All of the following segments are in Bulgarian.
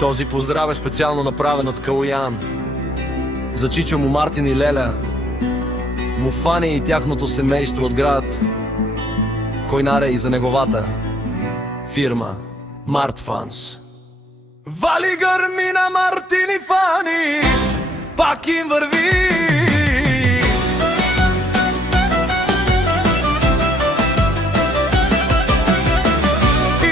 Този поздрав е специално направен от Калоян за чичо му Мартин и Леля, Муфани и тяхното семейство от град Койнаре и за неговата фирма Мартфанс. Вали гърми на Мартин и Фани, пак им върви.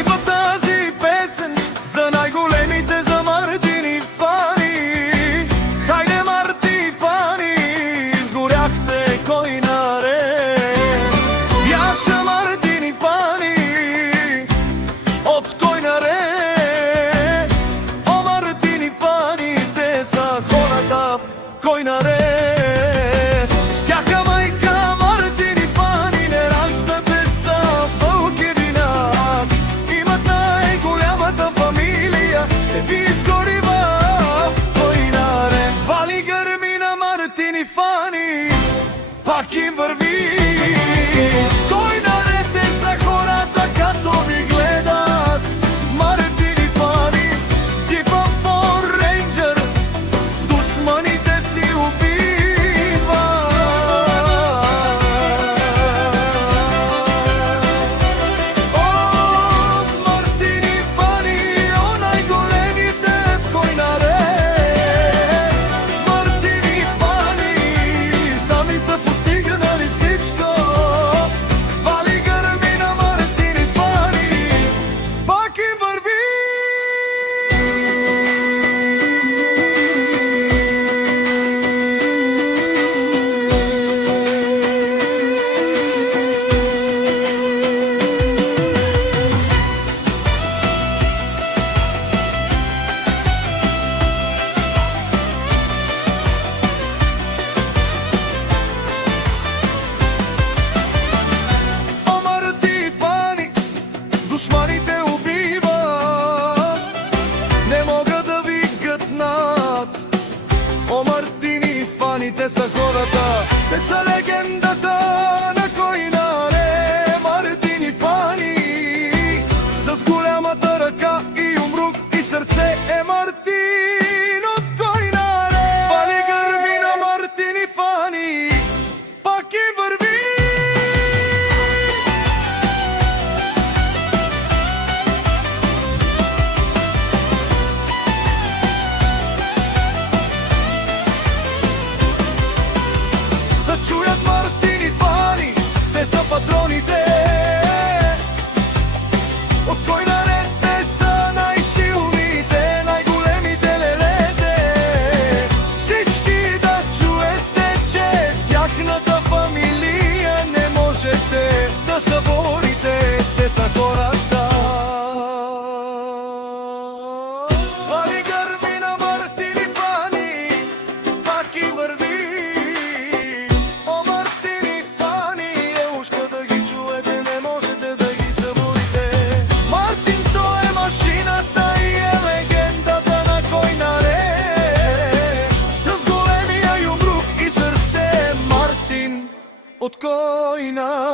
Идва тази песен за най-големите, за Мартин и Фани. Хайде, Мартин и Фани, изгоряхте Койнаре. Яша Мартин и Фани от Койнаре. О, Мартин и Фани, те са хората в Койнаре. Всяка майка Мартин и Фани не ражда, те са вълк единак. Имат най-голямата фамилия, ще ви изгори в Койнаре. Вали гърми на Мартин и Фани, пак им върви. Койнаре, те са хората, като ви гледат. Мартин и Фани с типа Power Ranger, душманите си убиват. О, Мартин и Фани, о, най-големите в Койнаре. Мартин и Фани сами са постигнали всичко. Вали гърми на Мартин и Фани, пак им върви. О, Мартин и Фани, душманите убиват, не могат да ви гътнат. О, Мартин и Фани, те са хората, те са легендата на Койнаре. Мартин и Фани с голямата ръка и умрук и сърце е Мартин от Койнаре. Вали гърми на Мартин и Фани, пак и върви. Да чуят Мартин и Фани, те са патроните от Койнаре. Те са най-силните, най-големите лелете. Всички да чуете, че тяхната фамилия не можете да съборите. Те са хората. Вали гърми на Мартин и Фани, пак и върви. О, Мартин и Фани, е ушка да ги чуете, не можете да ги съборите. Мартин, той е машината и е легендата на Койнаре. С големия юмрук и сърце, Мартин от Койнаре.